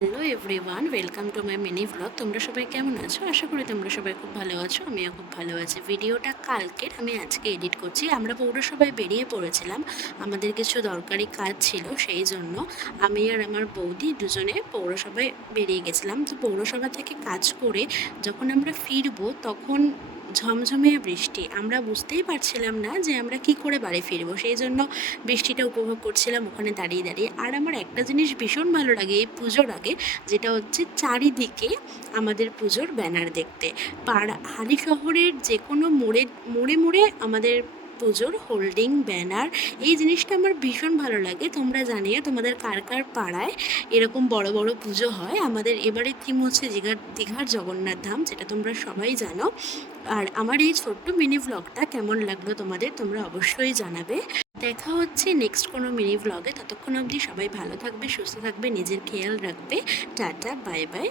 Hello everyone, welcome to my mini vlog. তোমরা সবাই কেমন আছো? আশা করি তোমরা সবাই খুব ভালো আছো। আমিও খুব ভালো আছি। ভিডিওটা কালকের, আমি আজকে এডিট করছি। আমরা পৌরসভায় বেরিয়ে পড়েছিলাম, আমাদের কিছু দরকারি কাজ ছিল, সেই জন্য আমি আর আমার বৌদি দুজনে পৌরসভায় বেরিয়ে গেছিলাম। তো পৌরসভা থেকে কাজ করে যখন আমরা ফিরবো তখন ঝমঝমে বৃষ্টি। আমরা বুঝতেই পারছিলাম না যে আমরা কি করে বাড়ি ফিরবো, সেই জন্য বৃষ্টিটা উপভোগ করছিলাম ওখানে দাঁড়িয়ে দাঁড়িয়ে। আর আমার একটা জিনিস ভীষণ ভালো লাগে এই পুজোর আগে, যেটা হচ্ছে চারিদিকে আমাদের পুজোর ব্যানার দেখতে। হালি শহরের যে কোনো মোড়ে মোড়ে মোড়ে আমাদের পুজোর হোল্ডিং ব্যানার, এই জিনিসটা আমার ভীষণ ভালো লাগে। তোমরা জানিও তোমাদের কার কার পাড়ায় এরকম বড় বড় পুজো হয়। আমাদের এবারের থিম হচ্ছে দীঘার জগন্নাথ ধাম, যেটা তোমরা সবাই জানো। আর আমার এই ছোট্ট মিনি ভ্লগটা কেমন লাগলো তোমাদের, তোমরা অবশ্যই জানাবে। দেখা হচ্ছে নেক্সট কোনো মিনি ভ্লগে। ততক্ষণ অবধি সবাই ভালো থাকবে, সুস্থ থাকবে, নিজের খেয়াল রাখবে। Tata, bye bye.